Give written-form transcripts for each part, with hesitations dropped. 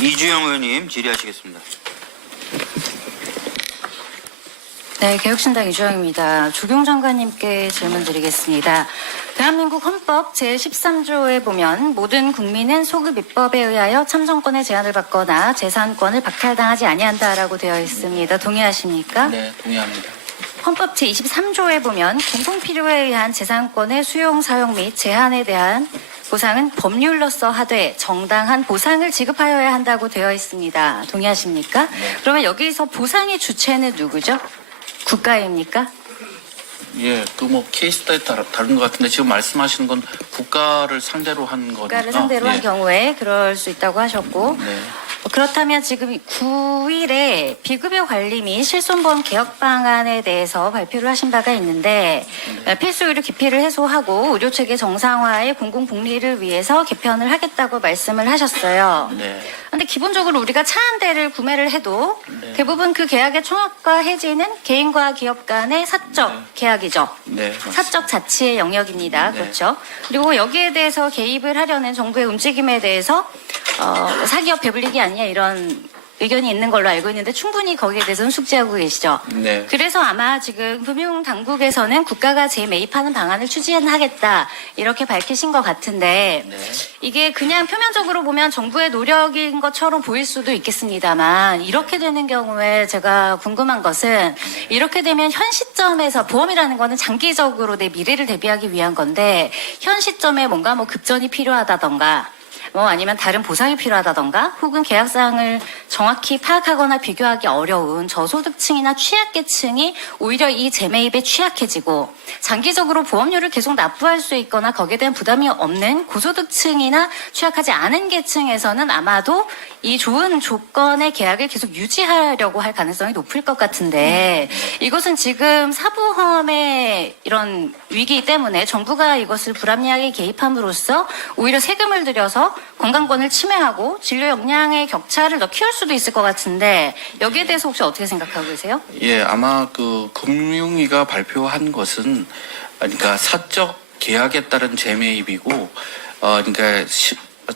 이주영 의원님 질의하시겠습니다. 네, 개혁신당 이주영입니다. 조경 장관님께 질문 드리겠습니다. 대한민국 헌법 제13조에 보면 모든 국민은 소급 입법에 의하여 참정권의 제한을 받거나 재산권을 박탈당하지 아니한다라고 되어 있습니다. 동의하십니까? 네, 동의합니다. 헌법 제23조에 보면 공공필요에 의한 재산권의 수용, 사용 및 제한에 대한 보상은 법률로서 하되 정당한 보상을 지급하여야 한다고 되어 있습니다. 동의하십니까? 네. 그러면 여기서 보상의 주체는 누구죠? 국가입니까? 예, 그 뭐 케이스 따라 다른 것 같은데 지금 말씀하시는 건 국가를 상대로 한 거니까. 국가를 상대로 한 경우에 그럴 수 있다고 하셨고 네. 그렇다면 지금 9일에 비급여 관리 및 실손보험 개혁 방안에 대해서 발표를 하신 바가 있는데 필수 의료 기피를 해소하고 의료 체계 정상화의 공공 복리를 위해서 개편을 하겠다고 말씀을 하셨어요. 네. 근데 기본적으로 우리가 차 한 대를 구매를 해도 네. 대부분 그 계약의 총합과 해지는 개인과 기업 간의 사적 네. 계약이죠. 네. 맞습니다. 사적 자치의 영역입니다. 네. 그렇죠. 그리고 여기에 대해서 개입을 하려는 정부의 움직임에 대해서 사기업 배불리기 아니냐 이런 의견이 있는 걸로 알고 있는데 충분히 거기에 대해서는 숙지하고 계시죠. 네. 그래서 아마 지금 금융당국에서는 국가가 재매입하는 방안을 추진하겠다 이렇게 밝히신 것 같은데 네. 이게 그냥 표면적으로 보면 정부의 노력인 것처럼 보일 수도 있겠습니다만 이렇게 되는 경우에 제가 궁금한 것은 이렇게 되면 현 시점에서 보험이라는 거는 장기적으로 내 미래를 대비하기 위한 건데 현 시점에 뭔가 뭐 급전이 필요하다던가 뭐 아니면 다른 보상이 필요하다던가 혹은 계약사항을 정확히 파악하거나 비교하기 어려운 저소득층이나 취약계층이 오히려 이 재매입에 취약해지고 장기적으로 보험료를 계속 납부할 수 있거나 거기에 대한 부담이 없는 고소득층이나 취약하지 않은 계층에서는 아마도 이 좋은 조건의 계약을 계속 유지하려고 할 가능성이 높을 것 같은데 이것은 지금 사보험의 이런 위기 때문에 정부가 이것을 불합리하게 개입함으로써 오히려 세금을 들여서 건강권을 침해하고 진료 역량의 격차를 더 키울 수도 있을 것 같은데 여기에 대해서 혹시 어떻게 생각하고 계세요? 예, 아마 그 금융위가 발표한 것은 그러니까 사적 계약에 따른 재매입이고 그러니까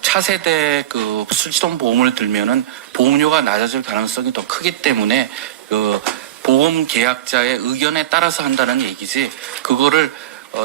차세대 그 실손 보험을 들면은 보험료가 낮아질 가능성이 더 크기 때문에 그 보험 계약자의 의견에 따라서 한다는 얘기지 그거를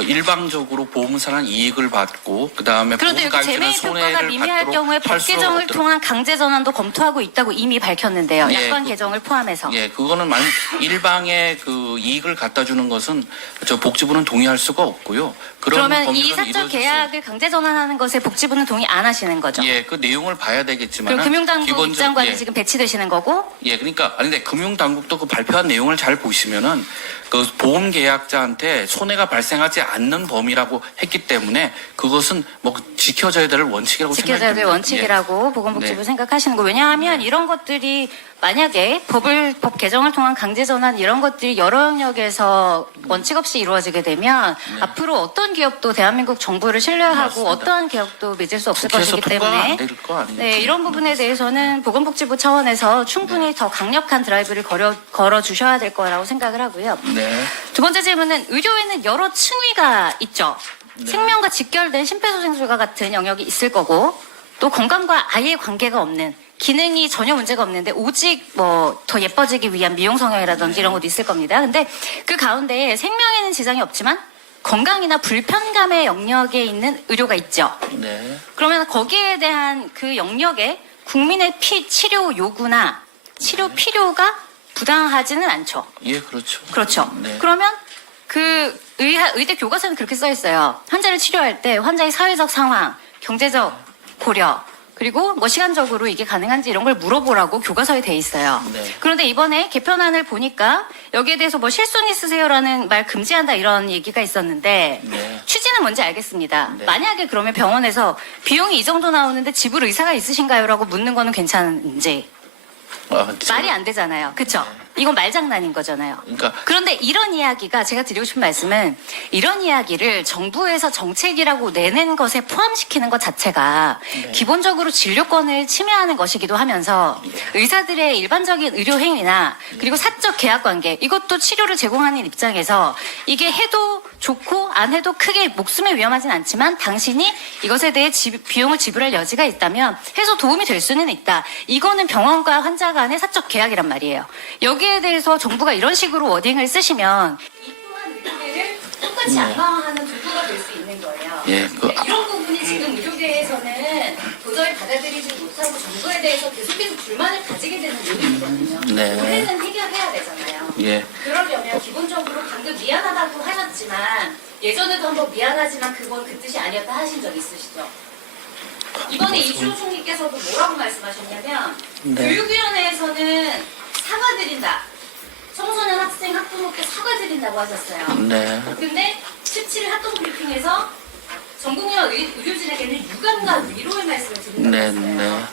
일방적으로 보험사는 이익을 받고 그다음에 그런데 여기 보험가입자는 재매입 효과가 손해를 미미할 받도록 경우에 할 법 수 개정을 없도록. 통한 강제 전환도 검토하고 있다고 이미 밝혔는데요. 예, 약관 개정을 포함해서. 예, 그거는 만약 일방의 그 이익을 갖다 주는 것은 저 복지부는 동의할 수가 없고요. 그러면 이 법률은 사적 이루어질 수 계약을 강제 전환하는 것에 복지부는 동의 안 하시는 거죠? 예, 그 내용을 봐야 되겠지만 그럼 금융당국 기본적- 입장관이 예, 지금 배치되시는 거고 예, 그러니까 아니 근데 금융당국도 그 발표한 내용을 잘 보시면은 그 보험 계약자한테 손해가 발생하지 않는 범위라고 했기 때문에 그것은 뭐 지켜져야 될 원칙이라고 지켜져야 될 생각됩니다. 원칙이라고 보건복지부 네. 생각하시는 거. 왜냐하면 이런 것들이 만약에 법 개정을 통한 강제 전환 이런 것들이 여러 영역에서 원칙 없이 이루어지게 되면 앞으로 어떤 기업도 대한민국 정부를 신뢰하고 맞습니다. 어떠한 개혁도 맺을 수 없을 국회에서 것이기 통과가 때문에 안 될 거 아니에요. 네, 이런 부분에 대해서는 보건복지부 차원에서 충분히 더 강력한 드라이브를 걸어 주셔야 될 거라고 생각을 하고요. 네. 두 번째 질문은 의료에는 여러 층위가 있죠. 네. 생명과 직결된 심폐소생술과 같은 영역이 있을 거고 또 건강과 아예 관계가 없는 기능이 전혀 문제가 없는데 오직 뭐 더 예뻐지기 위한 미용 성형이라든지 이런 것도 있을 겁니다. 근데 그 가운데 생명에는 지장이 없지만 건강이나 불편감의 영역에 있는 의료가 있죠. 네. 그러면 거기에 대한 그 영역에 국민의 치료 요구나 치료 필요가 부당하지는 않죠. 예, 그렇죠. 그렇죠. 네. 그러면 그 의대 교과서는 그렇게 써 있어요. 환자를 치료할 때 환자의 사회적 상황, 경제적 고려, 그리고 뭐 시간적으로 이게 가능한지 이런 걸 물어보라고 교과서에 돼 있어요. 네. 그런데 이번에 개편안을 보니까 여기에 대해서 뭐 실손 있으세요라는 말 금지한다 이런 얘기가 있었는데 네. 취지는 뭔지 알겠습니다. 네. 만약에 그러면 병원에서 비용이 이 정도 나오는데 지불 의사가 있으신가요?라고 묻는 거는 괜찮은지 말이 안 되잖아요. 그렇죠? 이건 말장난인 거잖아요. 그러니까 그런데 이런 이야기가 제가 드리고 싶은 말씀은 이런 이야기를 정부에서 정책이라고 내는 것에 포함시키는 것 자체가 네. 기본적으로 진료권을 침해하는 것이기도 하면서 의사들의 일반적인 의료 행위나 그리고 사적 계약 관계 이것도 치료를 제공하는 입장에서 이게 해도 좋고 안 해도 크게 목숨에 위험하진 않지만 당신이 이것에 대해 비용을 지불할 여지가 있다면 해서 도움이 될 수는 있다. 이거는 병원과 환자 간의 사적 계약이란 말이에요. 여기에 대해서 정부가 이런 식으로 워딩을 쓰시면 이 또한 의료계를 똑같이 악마화하는 도구가 될 수 있는 거예요. 예, 이런 부분이 지금 의료계에서는 도저히 받아들이지 못하고 정부에 대해서 계속해서 불만을 가지게 되는 요인이거든요. 네. 문제는 해결해야 되잖아요. 예. 그러려면 기본적으로 방금 미안하다고 하셨지만 예전에도 한번 미안하지만 그건 그 뜻이 아니었다 하신 적 있으시죠? 이번에 이주호 총리께서도 뭐라고 말씀하셨냐면 교육위원회에서는 사과드린다. 청소년 학생 학부모께 사과드린다고 하셨어요. 네. 근데 17일 학동 브리핑에서 전국민과 의료진에게는 유감과 위로의 말씀을 드린다고 네, 했어요. 네.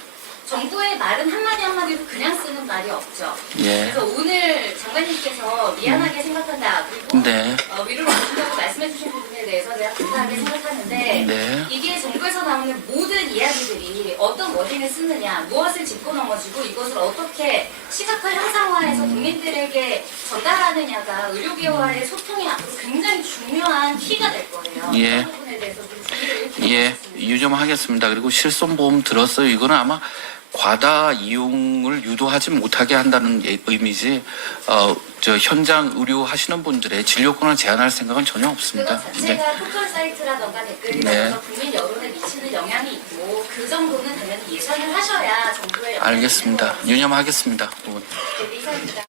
정부의 말은 한마디 한마디로 그냥 쓰는 말이 없죠. 예. 그래서 오늘 장관님께서 미안하게 생각한다. 그리고 네. 위로를 주신다고 말씀해 주신 부분에 대해서 내가 감사하게 생각하는데 네. 이게 정부에서 나오는 모든 이야기들이 어떤 워딩을 쓰느냐, 무엇을 짚고 넘어지고 이것을 어떻게 시각화 형상화해서 국민들에게 전달하느냐가 의료계와의 소통이 앞으로 굉장히 중요한 키가 될 거예요. 예. 그런 부분에 대해서 좀 주의를 예, 부탁드리겠습니다. 유념하겠습니다. 그리고 실손보험 들었어요. 이거는 아마 과다 이용을 유도하지 못하게 한다는 의미지, 저 현장 의료 하시는 분들의 진료권을 제한할 생각은 전혀 없습니다. 그것 자체가 포털 사이트라던가 댓글이라던가 국민 여론에 미치는 영향이 있고 그 정도는 당연히 예상을 하셔야 정부의 알겠습니다. 유념하겠습니다. 네, 이상입니다.